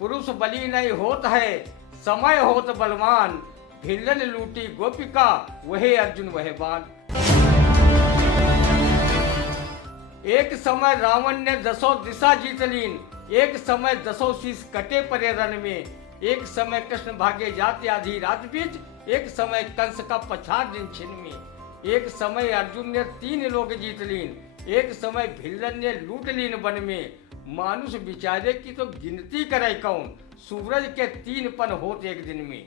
पुरुष बलि नहीं होत है, समय होत बलवान। भिल्लन लूटी गोपिका, वहे अर्जुन वहे बाण। एक समय रावण ने 10 दिशा जीत लीन। एक समय 10 शीश कटे परे रण में। एक समय कृष्ण भागे जाते आधी रात बीच। एक समय कंस का पछाड़ दिन छिन में। एक समय अर्जुन ने 3 लोग जीत लीन। एक समय भिल्लन ने लूट लीन वन में। मानुष बिचारे की तो गिनती करे कौन, सूरज के 3 पन होते एक दिन में।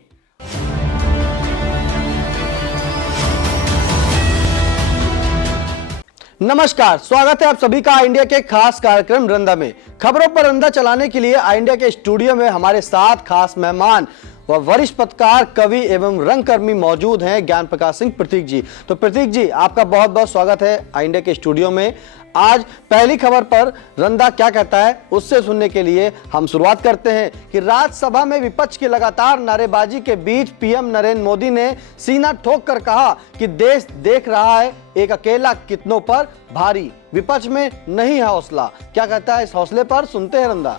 नमस्कार, स्वागत है आप सभी का इंडिया के खास कार्यक्रम रंदा में। खबरों पर रंदा चलाने के लिए इंडिया के स्टूडियो में हमारे साथ खास मेहमान व वरिष्ठ पत्रकार, कवि एवं रंगकर्मी मौजूद हैं, ज्ञान प्रकाश सिंह प्रतीक जी। तो प्रतीक जी, आपका बहुत बहुत स्वागत है इंडिया के स्टूडियो में। आज पहली खबर पर रंदा क्या कहता है उससे सुनने के लिए हम शुरुआत करते हैं कि राज्यसभा में विपक्ष की लगातार नारेबाजी के बीच पीएम नरेंद्र मोदी ने सीना ठोक कर कहा कि देश देख रहा है एक अकेला कितनों पर भारी, विपक्ष में नहीं है हौसला। क्या कहता है इस हौसले पर, सुनते हैं रंदा।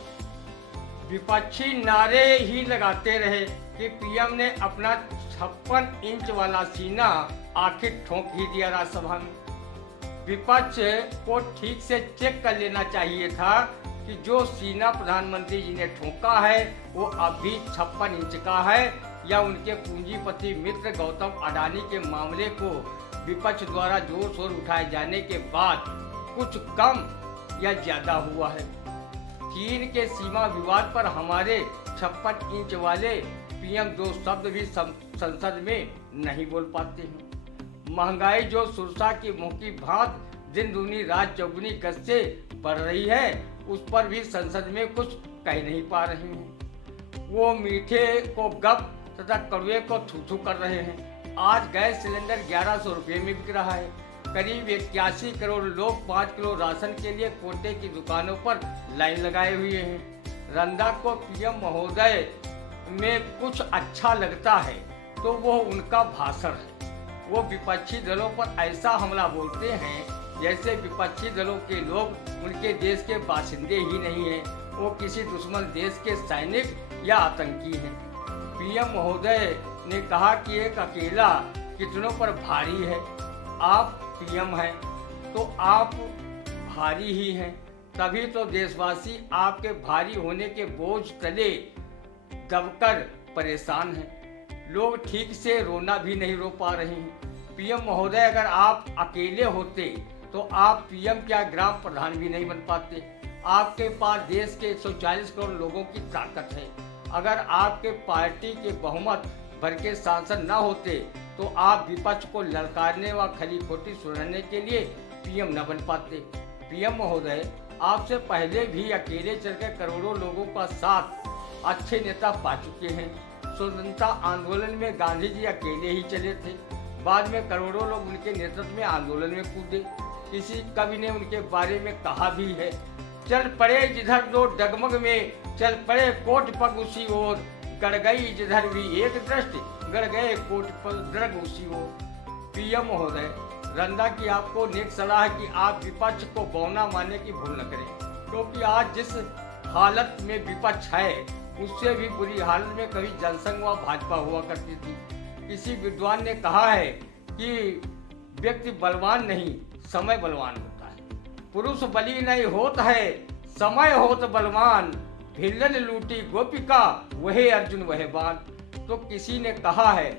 विपक्षी नारे ही लगाते रहे कि पीएम ने अपना 56 इंच वाला सीना आखिर ठोक ही दिया राज्यसभा में। विपक्ष को ठीक से चेक कर लेना चाहिए था कि जो सीना प्रधानमंत्री जी ने ठोका है वो अभी 56 इंच का है या उनके पूंजीपति मित्र गौतम अडानी के मामले को विपक्ष द्वारा जोर शोर उठाए जाने के बाद कुछ कम या ज्यादा हुआ है। चीन के सीमा विवाद पर हमारे 56 इंच वाले पीएम 2 शब्द भी संसद में नहीं बोल पाते हैं। महंगाई जो सुरसा की मुंह की भात दिन दूनी रात चौगुनी गज से बढ़ रही है, उस पर भी संसद में कुछ कह नहीं पा रहे हैं। वो मीठे को गप तथा कड़वे को थू कर रहे हैं। आज गैस सिलेंडर 1100 रुपये में बिक रहा है। करीब 81 करोड़ लोग 5 किलो राशन के लिए कोटे की दुकानों पर लाइन लगाए हुए हैं। रंदा को पीएम महोदय में कुछ अच्छा लगता है तो वो उनका भाषण है। वो विपक्षी दलों पर ऐसा हमला बोलते हैं जैसे विपक्षी दलों के लोग उनके देश के बाशिंदे ही नहीं हैं, वो किसी दुश्मन देश के सैनिक या आतंकी हैं। पीएम महोदय ने कहा कि एक अकेला कितनों पर भारी है। आप पीएम हैं तो आप भारी ही हैं, तभी तो देशवासी आपके भारी होने के बोझ तले दबकर परेशान हैं। लोग ठीक से रोना भी नहीं रो पा रहे हैं। पीएम महोदय, अगर आप अकेले होते तो आप पीएम क्या ग्राम प्रधान भी नहीं बन पाते। आपके पास देश के 140 करोड़ लोगों की ताकत है। अगर आपके पार्टी के बहुमत भर के सांसद न होते तो आप विपक्ष को ललकारने व खरी खोटी सुनाने के लिए पीएम न बन पाते। पीएम महोदय, आपसे पहले भी अकेले चलकर करोड़ों लोगों का साथ अच्छे नेता पा चुके हैं। स्वतंत्रता आंदोलन में गांधी जी अकेले ही चले थे, बाद में करोड़ों लोग उनके नेतृत्व में आंदोलन में कूदे। किसी कवि ने उनके बारे में कहा भी है, चल पड़े जिधर दो डगमग में, चल पड़े कोट पग उसी ओर, गड़ गई जिधर भी एक दृष्टि, गड़ गए कोट पग द्रग उसी ओर। पीएम महोदय, रंदा की आपको नेक सलाह है कि आप विपक्ष को बौना मानने की भूल न करें, क्योंकि आज जिस हालत में विपक्ष है उससे भी बुरी हालत में कभी जनसंघ व भाजपा हुआ करती थी। किसी विद्वान ने कहा है कि व्यक्ति बलवान नहीं, समय बलवान होता है। पुरुष बलि नहीं होता है, समय होत बलवान। भिल्लन लूटी गोपिका, वहे अर्जुन वहे बाण। तो किसी ने कहा है,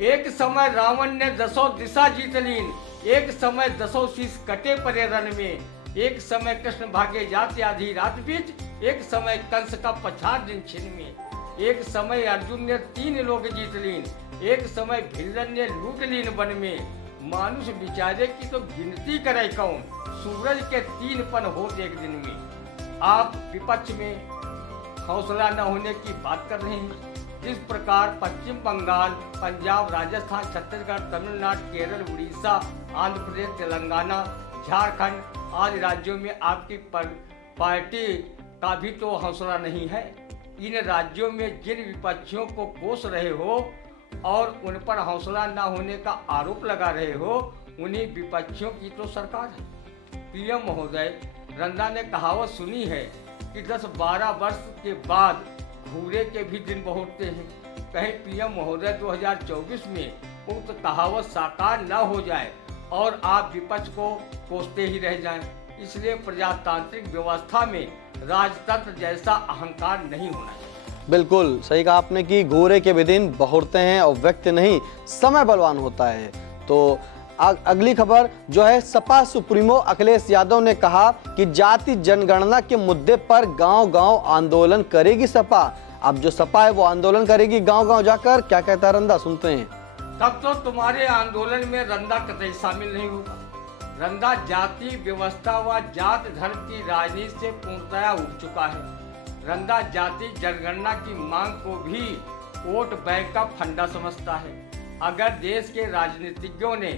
एक समय रावण ने 10 दिशा जीत लीन। एक समय 10 शीश कटे परे रण में। एक समय कृष्ण भागे जाते आधी रात बीच। एक समय कंस का पछाड़ दिन छिन में। एक समय अर्जुन ने 3 लोग जीत लीन। एक समय भिल्लन ने लूट लीन वन में। मानुष बिचारे की तो गिनती करे कौन, सूरज के 3 पन होते एक दिन में। आप विपक्ष में हौसला न होने की बात कर रहे हैं। जिस प्रकार पश्चिम बंगाल, पंजाब, राजस्थान, छत्तीसगढ़, तमिलनाडु, केरल, उड़ीसा, आंध्र प्रदेश, तेलंगाना, झारखंड आदि राज्यों में आपकी पार्टी का भी तो हौसला नहीं है। इन राज्यों में जिन विपक्षियों को कोस रहे हो और उन पर हौसला न होने का आरोप लगा रहे हो, उन्हीं विपक्षियों की तो सरकार है। पीएम महोदय, रंदा ने कहावत सुनी है, कि 10-12 वर्ष के बाद घूरे के भी दिन बहुरते हैं। कहीं पीएम महोदय 2024 में उक्त कहावत साकार न हो जाए और आप विपक्ष को कोसते ही रह जाएं। इसलिए प्रजातांत्रिक व्यवस्था में राजतंत्र जैसा अहंकार नहीं होना चाहिए। बिल्कुल सही कहा आपने कि घूरे के भी दिन बहुरते हैं और व्यक्ति नहीं समय बलवान होता है। तो अगली खबर जो है, सपा सुप्रीमो अखिलेश यादव ने कहा कि जाति जनगणना के मुद्दे पर गांव-गांव आंदोलन करेगी सपा। अब जो सपा है वो आंदोलन करेगी गांव-गांव जाकर। क्या कहता है रंदा, सुनते हैं। तब तो तुम्हारे आंदोलन में रंदा कतई शामिल नहीं होगा। रंदा जाति व्यवस्था व जात धर्म की राजनीति से पूर्णतया उठ चुका है। रंदा जाति जनगणना की मांग को भी वोट बैंक का फंडा समझता है। अगर देश के राजनीतिज्ञों ने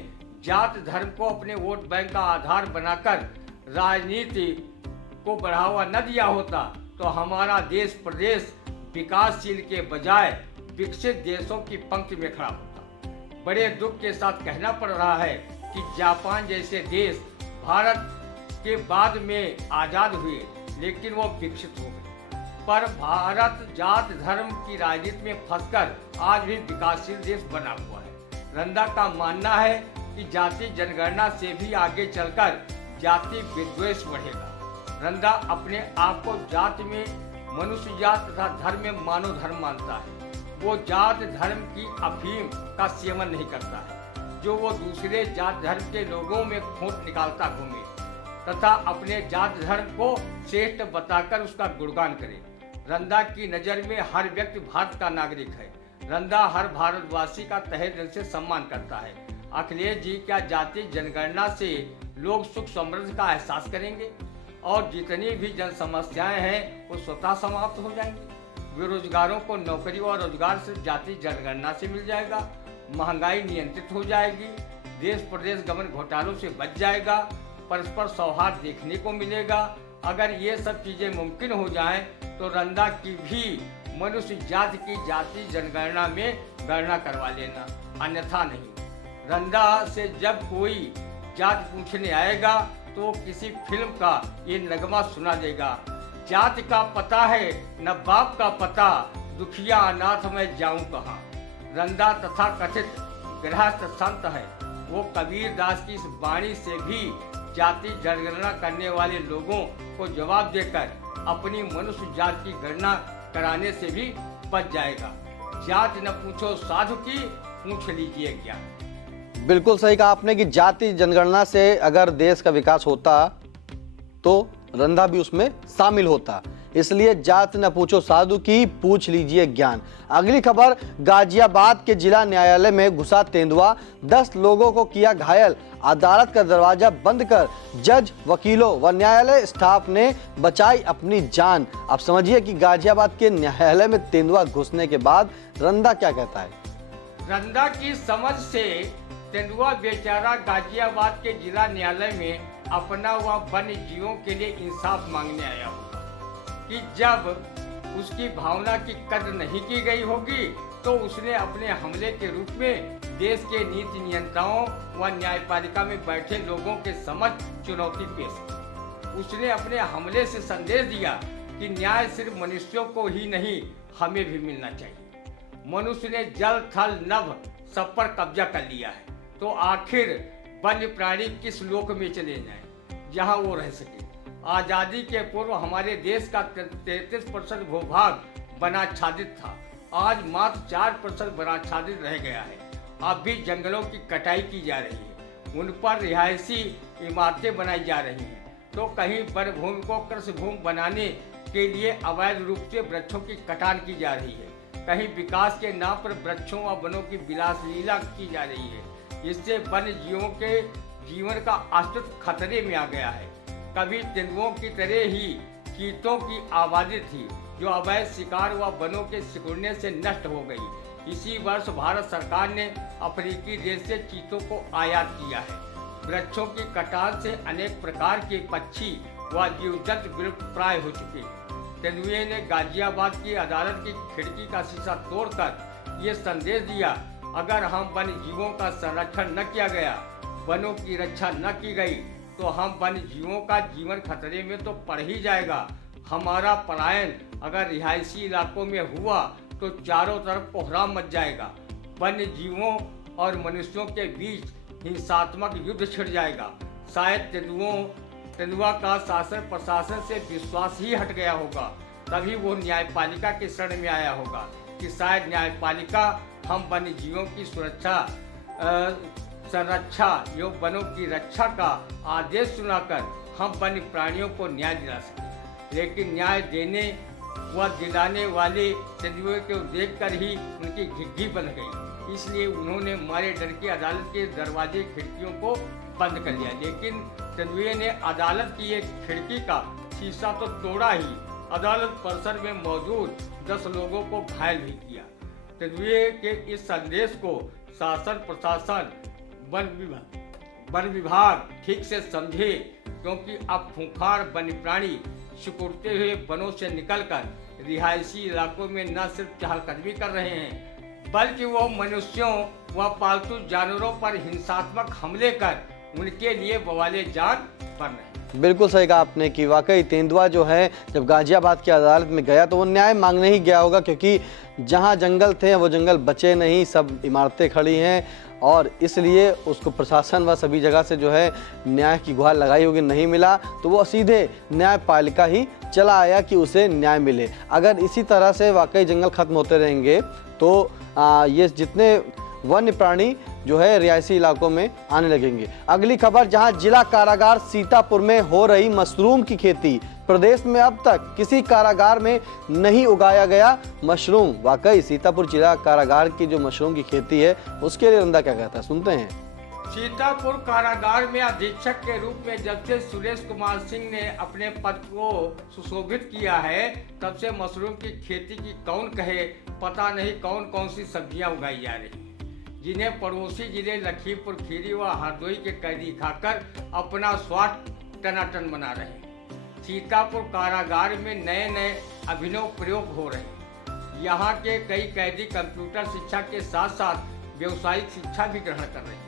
जात धर्म को अपने वोट बैंक का आधार बनाकर राजनीति को बढ़ावा न दिया होता तो हमारा देश प्रदेश विकासशील के बजाय विकसित देशों की पंक्ति में खड़ा होता। बड़े दुख के साथ कहना पड़ रहा है कि जापान जैसे देश भारत के बाद में आज़ाद हुए लेकिन वो विकसित हो गए, पर भारत जात धर्म की राजनीति में फंसकर आज भी विकासशील देश बना हुआ है। रंदा का मानना है कि जाति जनगणना से भी आगे चलकर जाति विद्वेष बढ़ेगा। रंदा अपने आप को जाति में मनुष्य जात तथा धर्म में मानव धर्म मानता है। वो जात धर्म की अफीम का सेवन नहीं करता है जो वो दूसरे जात धर्म के लोगों में खोट निकालता घूमे तथा अपने जात धर्म को श्रेष्ठ बताकर उसका गुणगान करे। रंदा की नज़र में हर व्यक्ति भारत का नागरिक है। रंदा हर भारतवासी का तहे दिल से सम्मान करता है। अखिलेश जी क्या जाति जनगणना से लोग सुख समृद्धि का एहसास करेंगे और जितनी भी जन समस्याएं हैं वो स्वतः समाप्त हो जाएंगी। बेरोजगारों को नौकरी और रोजगार सिर्फ जाति जनगणना से मिल जाएगा। महंगाई नियंत्रित हो जाएगी। देश प्रदेश गमन घोटालों से बच जाएगा। परस्पर सौहार्द देखने को मिलेगा। अगर ये सब चीजें मुमकिन हो जाएं तो रंदा की भी मनुष्य जाति की जाति जनगणना में गणना करवा लेना, अन्यथा नहीं। रंदा से जब कोई जात पूछने आएगा तो किसी फिल्म का ये नगमा सुना देगा, जात का पता है न बाप का पता, दुखिया अनाथ में जाऊं कहाँ। रंदा तथा कथित गृहस्थ संत है। वो कबीर दास की इस वाणी से भी जाति जनगणना करने वाले लोगों को जवाब देकर अपनी मनुष्य जात की गणना कराने से भी बच जाएगा। जात न पूछो साधु की, पूछ लीजिए ज्ञान। बिल्कुल सही कहा आपने कि जाति जनगणना से अगर देश का विकास होता तो रंधा भी उसमें शामिल होता। इसलिए जात न पूछो साधु की, पूछ लीजिए ज्ञान। अगली खबर, गाजियाबाद के जिला न्यायालय में घुसा तेंदुआ, 10 लोगों को किया घायल। अदालत का दरवाजा बंद कर जज, वकीलों व न्यायालय स्टाफ ने बचाई अपनी जान। अब समझिए कि गाजियाबाद के न्यायालय में तेंदुआ घुसने के बाद रंदा क्या कहता है। रंदा की समझ से तेंदुआ बेचारा गाजियाबाद के जिला न्यायालय में अपना व वन्य जीवों के लिए इंसाफ मांगने आया होगा कि जब उसकी भावना की कद्र नहीं की गई होगी तो उसने अपने हमले के रूप में देश के नीति नियंताओं व न्यायपालिका में बैठे लोगों के समक्ष चुनौती पेश की। उसने अपने हमले से संदेश दिया कि न्याय सिर्फ मनुष्यों को ही नहीं, हमें भी मिलना चाहिए। मनुष्य ने जल थल नभ सब पर कब्जा कर लिया है तो आखिर वन्य प्राणी किस लोक में चले जाएं जहां वो रह सके। आज़ादी के पूर्व हमारे देश का 33% भूभाग वनाच्छादित था। आज मात्र 4% वनाच्छादित रह गया है। अब भी जंगलों की कटाई की जा रही है, उन पर रिहायशी इमारतें बनाई जा रही हैं तो कहीं वन भूमि को कृषि भूमि बनाने के लिए अवैध रूप से वृक्षों की कटान की जा रही है, कहीं विकास के नाम पर वृक्षों व वनों की विलासलीला की जा रही है। इससे वन्य जीवों के जीवन का अस्तित्व खतरे में आ गया है। कभी तेंदुओं की तरह ही चीतों की आबादी थी जो अवैध शिकार व वनों के सिकुड़ने से नष्ट हो गई। इसी वर्ष भारत सरकार ने अफ्रीकी देश से चीतों को आयात किया है। वृक्षों की कटान से अनेक प्रकार के पक्षी व जीव जंतु विलुप्तप्राय हो चुके हैं। तेंदुए ने गाजियाबाद की अदालत की खिड़की का शीशा तोड़कर ये संदेश दिया, अगर हम वन्य जीवों का संरक्षण न किया गया, वनों की रक्षा न की गई तो हम वन्य जीवों का जीवन खतरे में तो पड़ ही जाएगा। हमारा पलायन अगर रिहायशी इलाकों में हुआ तो चारों तरफ कोहराम मच जाएगा। वन्य जीवों और मनुष्यों के बीच हिंसात्मक युद्ध छिड़ जाएगा। शायद तेंदुआ का शासन प्रशासन से विश्वास ही हट गया होगा। तभी वो न्यायपालिका के शरण में आया होगा कि शायद न्यायपालिका हम वन्य जीवों की संरक्षा एवं वनों की रक्षा का आदेश सुनाकर हम वन्य प्राणियों को न्याय दिला सके। लेकिन न्याय देने व दिलाने वाले तेंदुए को देखकर ही उनकी घिघी बन गई। इसलिए उन्होंने मारे डर के अदालत के दरवाजे खिड़कियों को बंद कर लिया। लेकिन तेंदुए ने अदालत की एक खिड़की का शीशा तो तोड़ा ही, अदालत परिसर में मौजूद 10 लोगों को घायल भी किया। तेंदुए के इस संदेश को शासन प्रशासन वन विभाग ठीक से समझे, क्योंकि अब खूंखार वन्य प्राणी सिकुड़ते हुए वनों से निकलकर रिहायशी इलाकों में न सिर्फ चहलकदमी कर रहे हैं, बल्कि वो मनुष्यों व पालतू जानवरों पर हिंसात्मक हमले कर उनके लिए बवाले जान बन रहे हैं। बिल्कुल सही कहा आपने कि वाकई तेंदुआ जो है जब गाजियाबाद की अदालत में गया तो वो न्याय मांगने ही गया होगा, क्योंकि जहाँ जंगल थे वो जंगल बचे नहीं, सब इमारतें खड़ी हैं और इसलिए उसको प्रशासन व सभी जगह से जो है न्याय की गुहार लगाई होगी, नहीं मिला तो वो सीधे न्यायपालिका ही चला आया कि उसे न्याय मिले। अगर इसी तरह से वाकई जंगल खत्म होते रहेंगे तो ये जितने वन्य प्राणी जो है रिहायशी इलाकों में आने लगेंगे। अगली खबर, जहां जिला कारागार सीतापुर में हो रही मशरूम की खेती। प्रदेश में अब तक किसी कारागार में नहीं उगाया गया मशरूम। वाकई सीतापुर जिला कारागार की जो मशरूम की खेती है उसके लिए रंदा क्या कहता है, सुनते हैं। सीतापुर कारागार में अधीक्षक के रूप में जब से सुरेश कुमार सिंह ने अपने पद को सुशोभित किया है, तब से मशरूम की खेती की कौन कहे, पता नहीं कौन कौन सी सब्जियां उगाई जा रही, जिन्हें पड़ोसी जिले लखीमपुर खीरी व हरदोई के कैदी खाकर अपना स्वाद टनाटन बना रहे। सीतापुर कारागार में नए नए अभिनव प्रयोग हो रहे। यहाँ के कई कैदी कंप्यूटर शिक्षा के साथ साथ व्यावसायिक शिक्षा भी ग्रहण कर रहे हैं।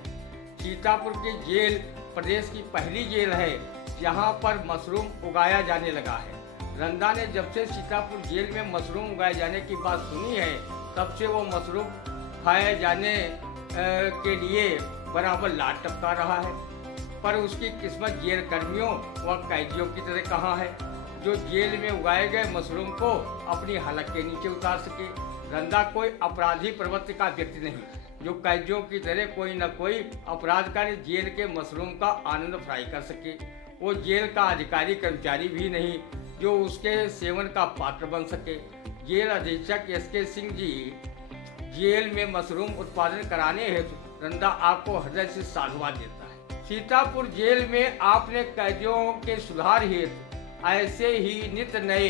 सीतापुर की जेल प्रदेश की पहली जेल है जहाँ पर मशरूम उगाया जाने लगा है। रंदा ने जब से सीतापुर जेल में मशरूम उगाए जाने की बात सुनी है, तब से वो मशरूम खाए जाने के लिए बराबर लाट टपका रहा है। पर उसकी किस्मत जेल कर्मियों व कैदियों की तरह कहाँ है, जो जेल में उगाए गए मशरूम को अपनी हलक के नीचे उतार सके। रंदा कोई अपराधी प्रवृत्ति का व्यक्ति नहीं, जो कैदियों की तरह कोई न कोई अपराध कर जेल के मशरूम का आनंद फ्राई कर सके। वो जेल का अधिकारी कर्मचारी भी नहीं जो उसके सेवन का पात्र बन सके। जेल अधीक्षक SK सिंह जी जेल में मशरूम उत्पादन कराने हेतु रंदा आपको हृदय से साधुवाद देता है। सीतापुर जेल में आपने कैदियों के सुधार हेतु ऐसे ही नित नए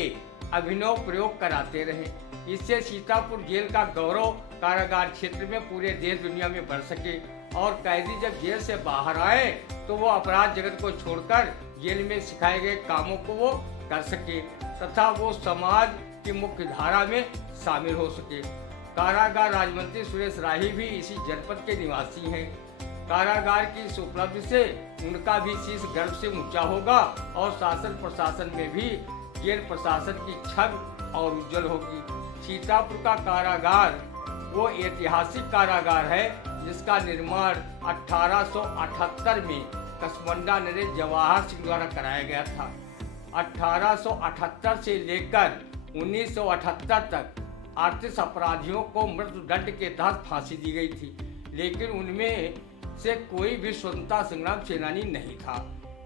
अभिनव प्रयोग कराते रहे। इससे सीतापुर जेल का गौरव कारागार क्षेत्र में पूरे देश दुनिया में बढ़ सके और कैदी जब जेल से बाहर आए तो वो अपराध जगत को छोड़कर जेल में सिखाए गए कामों को वो कर सके तथा वो समाज की मुख्य धारा में शामिल हो सके। कारागार राज्य मंत्री सुरेश राही भी इसी जनपद के निवासी हैं। कारागार की इस उपलब्धि से उनका भी शीश गर्व से ऊंचा होगा और शासन प्रशासन में भी जेल प्रशासन की छवि और उज्जवल होगी। सीतापुर का कारागार वो ऐतिहासिक कारागार है जिसका निर्माण 1878 में कसमंडा नरेश जवाहर सिंह द्वारा कराया गया था। 1878 से लेकर 1978 तक 38 अपराधियों को मृत्युदंड के तहत फांसी दी गई थी, लेकिन उनमें से कोई भी स्वतंत्रता संग्राम सेनानी नहीं था।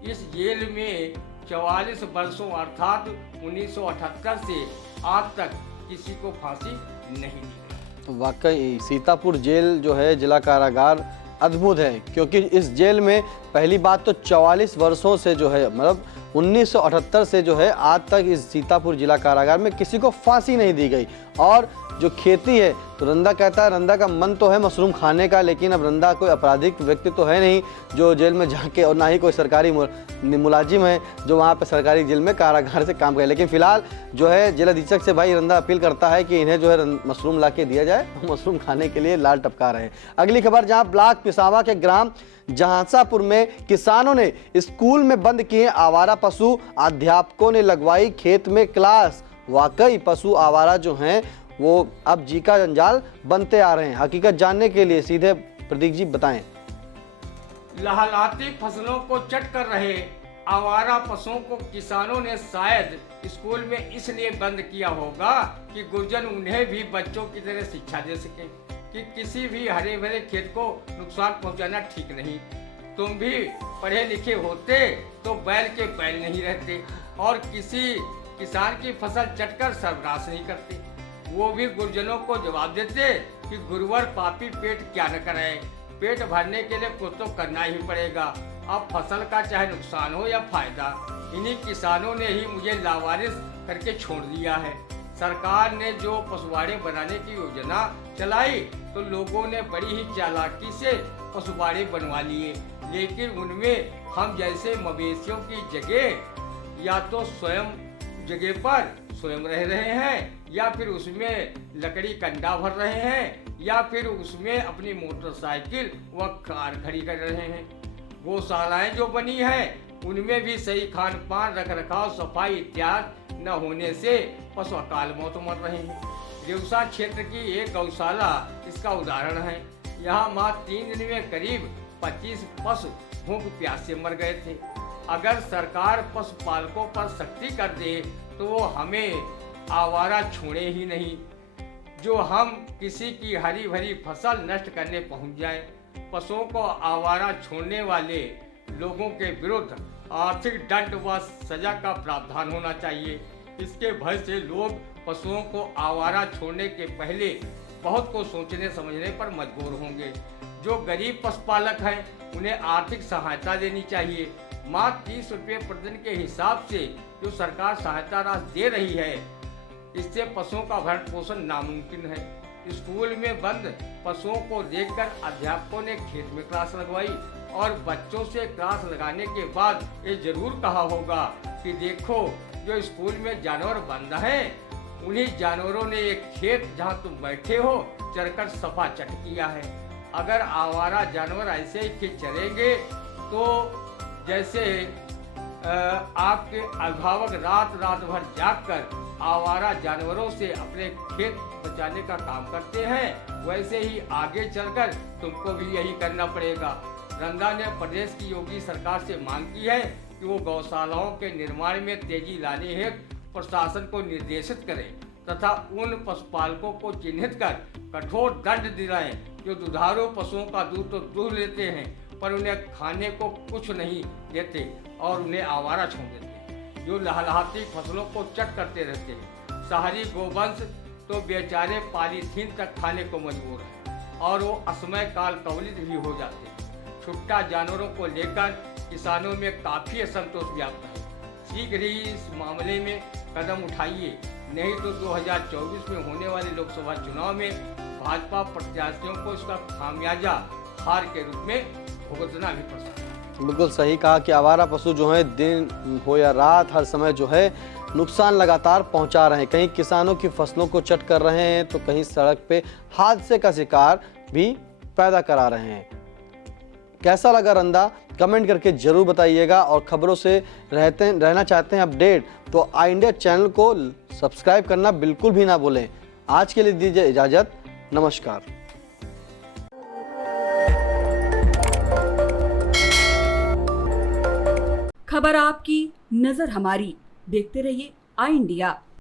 इस जेल में 44 वर्षों अर्थात 1978 से आज तक किसी को फांसी नहीं दी गई। वाकई सीतापुर जेल जो है जिला कारागार अद्भुत है, क्योंकि इस जेल में पहली बात तो 44 वर्षों से जो है मतलब 1978 से जो है आज तक इस सीतापुर जिला कारागार में किसी को फांसी नहीं दी गई। और जो खेती है तो रंदा कहता है रंदा का मन तो है मशरूम खाने का, लेकिन अब रंदा कोई आपराधिक व्यक्ति तो है नहीं जो जेल में जाके, और ना ही कोई सरकारी मुलाजिम है जो वहाँ पे सरकारी जेल में कारागार से काम करे। लेकिन फिलहाल जो है जेल अधीक्षक से भाई रंदा अपील करता है कि इन्हें जो है मशरूम ला के दिया जाए, मशरूम खाने के लिए लाल टपका रहे हैं। अगली खबर, जहाँ ब्लॉक पिसावा के ग्राम जहांसापुर में किसानों ने स्कूल में बंद किए आवारा पशु अध्यापकों ने लगवाई खेत में क्लास। वाकई पशु आवारा जो हैं वो अब जी का जंजाल बनते आ रहे हैं। हकीकत जानने के लिए सीधे प्रदीप जी बताएं। लहलहाती फसलों को चट कर रहे आवारा पशुओं को किसानों ने शायद स्कूल में इसलिए बंद किया होगा कि गुर्जर उन्हें भी बच्चों की तरह शिक्षा दे सके कि किसी भी हरे भरे खेत को नुकसान पहुंचाना ठीक नहीं। तुम भी पढ़े लिखे होते तो बैल के बैल नहीं रहते और किसी किसान की फसल चटकर सर्वनाश नहीं करते। वो भी गुर्जरों को जवाब देते कि गुरुवर पापी पेट क्या न कराए, पेट भरने के लिए कुछ तो करना ही पड़ेगा। अब फसल का चाहे नुकसान हो या फायदा, इन्हीं किसानों ने ही मुझे लावारिस करके छोड़ दिया है। सरकार ने जो पशुवाड़े बनाने की योजना चलाई तो लोगों ने बड़ी ही चालाकी से पशुवाड़े बनवा लिए, लेकिन उनमें हम जैसे मवेशियों की जगह या तो स्वयं जगह पर स्वयं रह रहे हैं या फिर उसमें लकड़ी कंडा भर रहे हैं या फिर उसमें अपनी मोटरसाइकिल व कार खड़ी कर रहे हैं। गौशालाएं जो बनी हैं उनमें भी सही खान पान रख रखाव सफाई इत्यादि न होने से पशु अकाल मौत मर रहे हैं। रेउसा क्षेत्र की एक गौशाला इसका उदाहरण है। यहाँ मात्र 3 दिन में करीब 25 पशु भूख प्यास से मर गए थे। अगर सरकार पशुपालकों पर सख्ती कर दे तो वो हमें आवारा छोड़े ही नहीं, जो हम किसी की हरी भरी फसल नष्ट करने पहुंच जाए। पशुओं को आवारा छोड़ने वाले लोगों के विरुद्ध आर्थिक दंड व सजा का प्रावधान होना चाहिए। इसके भय से लोग पशुओं को आवारा छोड़ने के पहले बहुत को सोचने समझने पर मजबूर होंगे। जो गरीब पशुपालक हैं उन्हें आर्थिक सहायता देनी चाहिए। मात्र 30 रुपये प्रतिदिन के हिसाब से जो सरकार सहायता राशि दे रही है, इससे पशुओं का भरण पोषण नामुमकिन है। स्कूल में बंद पशुओं को देखकर अध्यापकों ने खेत में क्लास लगवाई और बच्चों से क्लास लगाने के बाद ये जरूर कहा होगा कि देखो जो स्कूल में जानवर बंद हैं उन्हीं जानवरों ने एक खेत जहाँ तुम बैठे हो चरकर सफा चट किया है। अगर आवारा जानवर ऐसे ही खेत चरेंगे तो जैसे आपके अभिभावक रात भर जागकर आवारा जानवरों से अपने खेत बचाने का काम करते हैं, वैसे ही आगे चलकर तुमको भी यही करना पड़ेगा। रंदा ने प्रदेश की योगी सरकार से मांग की है कि वो गौशालाओं के निर्माण में तेजी लाने हेतु प्रशासन को निर्देशित करे तथा उन पशुपालकों को चिन्हित कर कठोर दंड दिलाएं जो दुधारू पशुओं का दूध तो दूध लेते हैं पर उन्हें खाने को कुछ नहीं देते और उन्हें आवारा छोड़ देते हैं, जो लहलहाती फसलों को चट करते रहते हैं। शहरी गोवंश तो बेचारे पॉलीथीन तक खाने को मजबूर हैं और वो असमय काल कवलित भी हो जाते हैं। छुट्टा जानवरों को लेकर किसानों में काफ़ी असंतोष व्याप्त है। शीघ्र ही इस मामले में कदम उठाइए, नहीं तो 2024 में होने वाले लोकसभा चुनाव में भाजपा प्रत्याशियों को इसका खामियाजा हार के रूप में भुगतना भी पड़ सकता है। बिल्कुल सही कहा कि आवारा पशु जो है दिन हो या रात हर समय जो है नुकसान लगातार पहुंचा रहे हैं। कहीं किसानों की फसलों को चट कर रहे हैं तो कहीं सड़क पे हादसे का शिकार भी पैदा करा रहे हैं। कैसा लगा रंदा कमेंट करके जरूर बताइएगा और खबरों से रहना चाहते हैं अपडेट तो आई इंडिया चैनल को सब्सक्राइब करना बिल्कुल भी ना भूलें। आज के लिए दीजिए इजाजत, नमस्कार। खबर आपकी, नजर हमारी। देखते रहिए आई इंडिया।